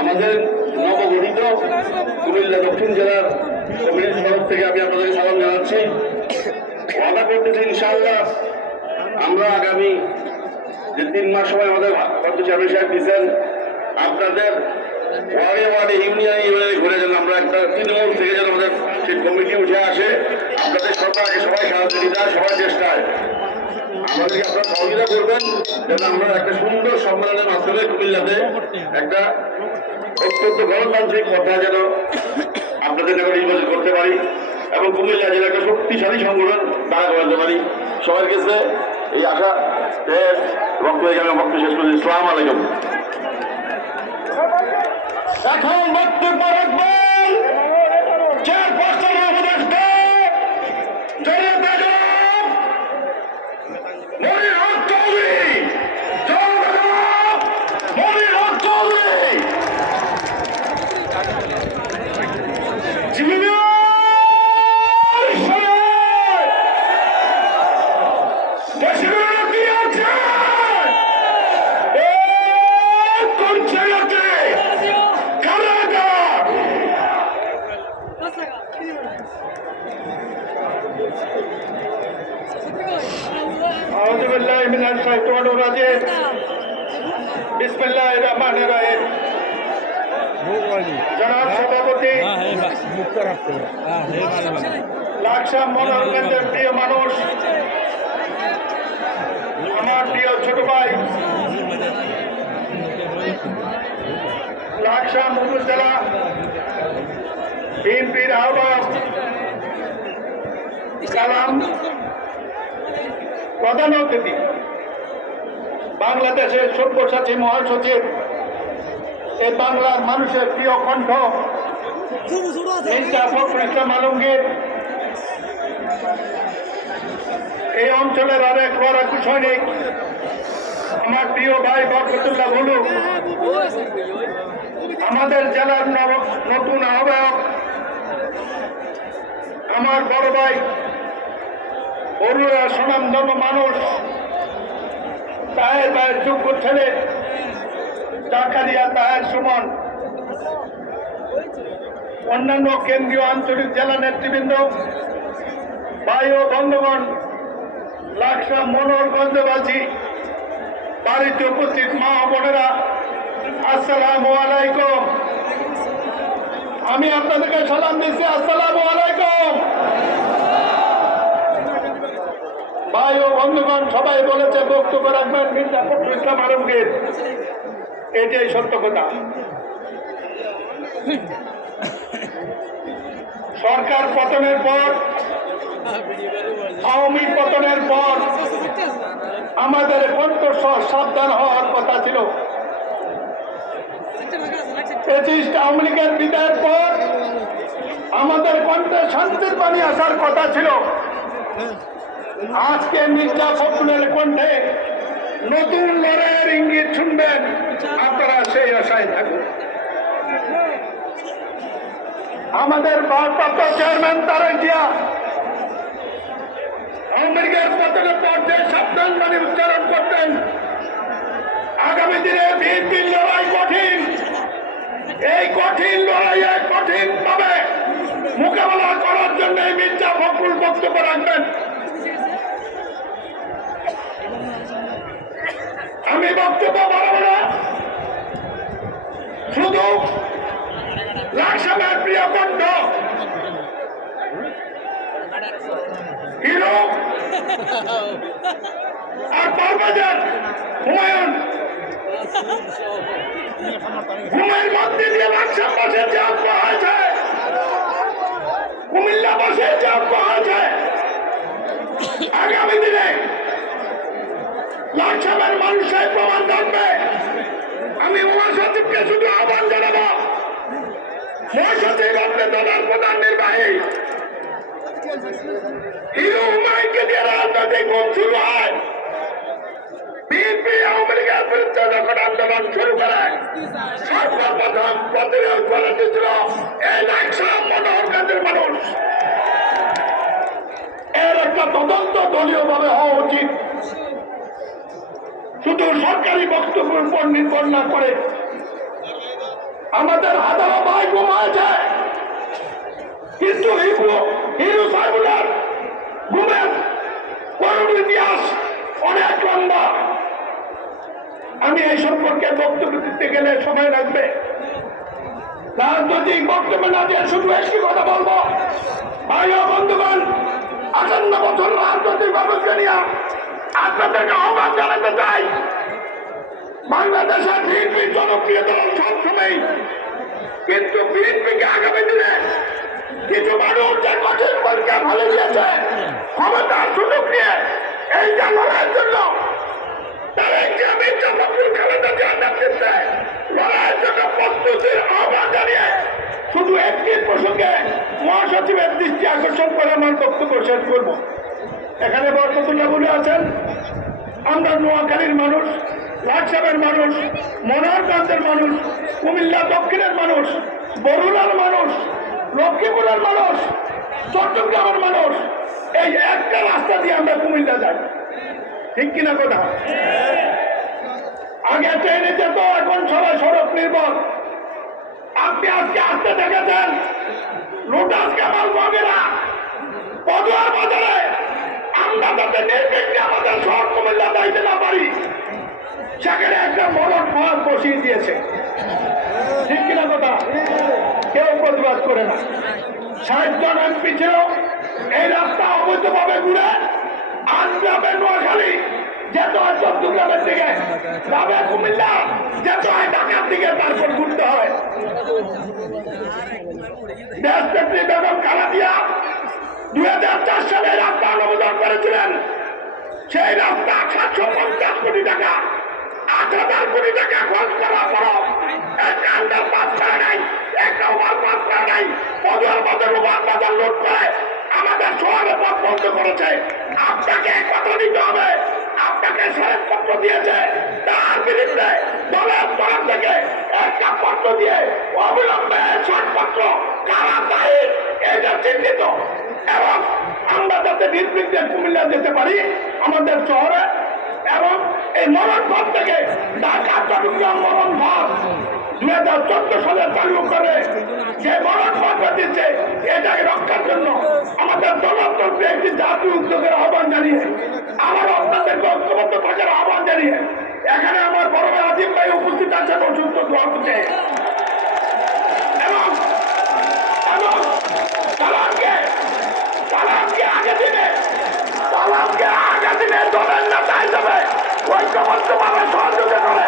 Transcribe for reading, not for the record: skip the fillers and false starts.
আমাদের নবগঠিত কুমিল্লা দক্ষিণ জেলার কমিটির তরফ থেকে আমি আপনাদেরকে সালাম জানাচ্ছি। ওয়াদা করতেছি ইনশাআল্লাহ আমরা আগামী যে 3 মাস সময় আমাদের চেয়ারম্যান সাহেব দিচ্ছেন, আপনাদের ওয়ার্ডে ওয়ার্ডে ইউনিয়নে ঘুরে যেন আমরা একটা তৃণমূল থেকে যেন আমাদের সেই কমিটি উঠে আসে। আপনাদের সবাই সহযোগিতা, সবার চেষ্টায় আমাদেরকে আপনারা সহযোগিতা করবেন যেন আমরা একটা সুন্দর সম্মেলনের মাধ্যমে কুমিল্লাতে একটা অত্যন্ত গণতান্ত্রিক কথা যেন আপনাদের নামে নির্বাচন করতে পারি এবং কুমিল্লা জেলা একটা শক্তিশালী সংগঠন দাঁড়া করাতে পারি। সবার কাছে এই আশা বক্তব্য শেষ করছি। আসসালামু আলাইকুম। এখন বক্তব্য রাখবেন চেয়ারপারসন উপদেষ্টা জনতা জনাব মনির হক চৌধুরী। মনির হক চৌধুরী জনাব সভাপতি লাকসাম মনোরঞ্জনের প্রিয় মানুষ, আমার প্রিয় ছোট ভাই, লাকসাম উপজেলা বিএনপির আহ্বায়ক কালাম, প্রধান অতিথি বাংলাদেশের সব্যসাচী মহাসচিব, এই বাংলার মানুষের প্রিয় কণ্ঠ মির্জা ফখরুল ইসলাম আলমগীর, এই অঞ্চলের আরেক লড়াকু সৈনিক আমার প্রিয় ভাই বরকতুল্লাহ ভুলু, আমাদের জেলার নতুন আহ্বায়ক আমার বড় ভাই বরুড়া স্বনামধন্য মানুষ, তাহের ভাইয়ের যোগ্য ছেলে জাকারিয়া তাহের সুমন, অন্যান্য কেন্দ্রীয় আঞ্চলিক জেলা নেতৃবৃন্দ, ভাই ও বন্ধুগণ, লাকসাম মনোহরগঞ্জবাসী, বাড়িতে উপস্থিত মা বোনেরা, আসসালামু আলাইকুম। আমি আপনাদেরকে সালাম দিচ্ছি, আসসালামু আলাইকুম। ভাই ও বন্ধুগণ, সবাই বলেছে বক্তব্য রাখবেন মির্জা ফখরুল ইসলাম আলমগীর, এটাই সত্য কথা। সরকার পতনের পর, আওয়ামী পতনের পর আমাদের কণ্ঠস্বর সাবধান হওয়ার কথা ছিল। আওয়ামী লীগের বিদায়ের পর আমাদের কণ্ঠে শান্তির বাণী আসার কথা ছিল। আজকে মির্জা ফখরুলের কণ্ঠে নতুন লড়াইয়ের ইঙ্গিত শুনবেন, আপনারা সেই আশায় থাকুন। আমাদের ভারপ্রাপ্ত চেয়ারম্যান তারেক জিয়া আওয়ামী লীগের পতনের পর যে সাবধান বাণী উচ্চারণ করতেন, আগামী দিনে বিএনপির লড়াই কঠিন, এই কঠিন লড়াইয়ে কঠিন ভাবে মোকাবেলা করার জন্য মির্জা ফখরুল বক্তব্য রাখবেন। আমি বক্তব্য বাড়াবো না, শুধু লাকসামের প্রিয় কণ্ঠ হিরো আর পারবাজার হুমায়ুন, মধ্যে দিয়ে লাকসাম বাসের যে আত্মা হয়েছে, কুমিল্লা বাসের যে আত্মা হয়েছে, আগামী দিনে লাকসামের মানুষের প্রমাণ জানবে। আমি মহাসচিবকে শুধু আহ্বান জানাবো, মহাসচিব আপনি দলের প্রধান নির্বাহী, হিরো হুমায়ুনকে দিয়ে রাজনৈতিক মন শুরু হয়। বিএনপি আওয়ামী লীগের বিরুদ্ধে যখন আন্দোলন শুরু করে, সর্বপ্রথম প্রতিরোধ করে দিয়েছিল এই লাকসাম মনোহরগঞ্জের মানুষ। এর একটা তদন্ত দলীয় ভাবে হওয়া উচিত, শুধু সরকারি বক্তব্যের উপর নির্ভর না করে আমাদের হাজারো ভাই ঘুমাচ্ছে, কিন্তু হিরু সাহেবুল্লাহ ঘুমের করুণ ইতিহাস অনেক লম্বা। আমি এই সম্পর্কে বক্তব্য দিতে গেলে সময় লাগবে। রাজনৈতিক বক্তব্য না দিয়ে শুধু একটি কথা বলবো, ভাই ও বন্ধুগণ, 58 বছর রাজনৈতিক ব্যবস্থা নিয়ে আপনাদেরকে আহ্বান জানাতে চাই। বাংলাদেশের বিএনপি জনপ্রিয় দল সবসময়, কিন্তু বিএনপিকে আগামী দিনে কিছু মানুষ যে কঠিন পরীক্ষা ভালো দিয়েছে ক্ষমতার সুযোগ নিয়ে এই লড়াইয়ের জন্য তারা লড়াইয়ের জন্য প্রস্তুতির আহ্বান জানিয়ে শুধু একটি প্রসঙ্গে মহাসচিবের দৃষ্টি আকর্ষণ করে আমার বক্তব্য শেষ করব। এখানে বরকতুল্লাহ বলে আছেন, আমরা নোয়াখালীর মানুষ, লাকসামের মানুষ, মনোহরগঞ্জের মানুষ, কুমিল্লা দক্ষিণের মানুষ, বরুণার মানুষ, লক্ষ্মীপুরের মানুষ, চট্টগ্রামের মানুষ, এই একটা রাস্তা দিয়ে আমরা কুমিল্লা যাই। ঠিক কিনা কথা? আগে ট্রেনে যেত, এখন সবাই সড়ক নির্ভর। আপনি আজকে আসতে দেখেছেন লোটাস কামাল মগেরা পদুয়ার বাজারে আমরা যাতে নির্বিঘ্নে আমাদের শহর কুমিল্লা যাইতে না পারি, সেখানে একটা মরণ ফাঁদ বসিয়ে দিয়েছে। ঠিক কিনা কথা? কেউ প্রতিবাদ করে না। 60 জন এমপি ছিল, এই রাস্তা অবৈধভাবে ঘুরে আসবে হবে নোয়াখালী, যেতে হয় চট্টগ্রামের দিকে, যাবে কুমিল্লা, যেতে হয় ঢাকার দিকে, তারপর ঘুরতে হয়। দেশনেত্রী বেগম খালেদা 2004 সালে রাস্তা অনুমোদন করেছিলেন। সেই রাস্তা 750 কোটি টাকা, 8,000 কোটি টাকা খরচ করার পর একটা আন্ডার পাস করা নাই, একটা ওভার পাস করা নাই। পদুয়ার বাজার ওভার বাজার লোড করে আমাদের শহরে পথ বন্ধ করেছে। আপনাকে কথা দিতে হবে, আপনাকে সনদপত্র দিয়েছে, তার বিরুদ্ধে দলের তরফ থেকে একটা পত্র দিয়ে অবিলম্বে সনদপত্র কারা দায়ী এটা চিহ্নিত, এবং আমরা যাতে নির্বিঘ্নে কুমিল্লা যেতে পারি আমাদের শহরে, এবং এই মরণ পথ থেকে ঢাকা চট্টগ্রাম মরণ পথ 2014 সালে চালু করে যে মরণ পথ দিচ্ছে, এটাকে রক্ষার জন্য আমাদের দলের তরফে একটি জাতীয় উদ্যোগের আহ্বান জানিয়ে, আমার আপনাদেরকে ঐক্যবদ্ধ থাকার আহ্বান জানিয়ে, এখানে আমার বড় ভাই আজিম ভাই উপস্থিত আছেন অসুস্থ দোয়া করতে, এবং সালামকে আগে দিনে দলের নেতা হিসেবে ঐক্যবদ্ধভাবে সহযোগিতা করে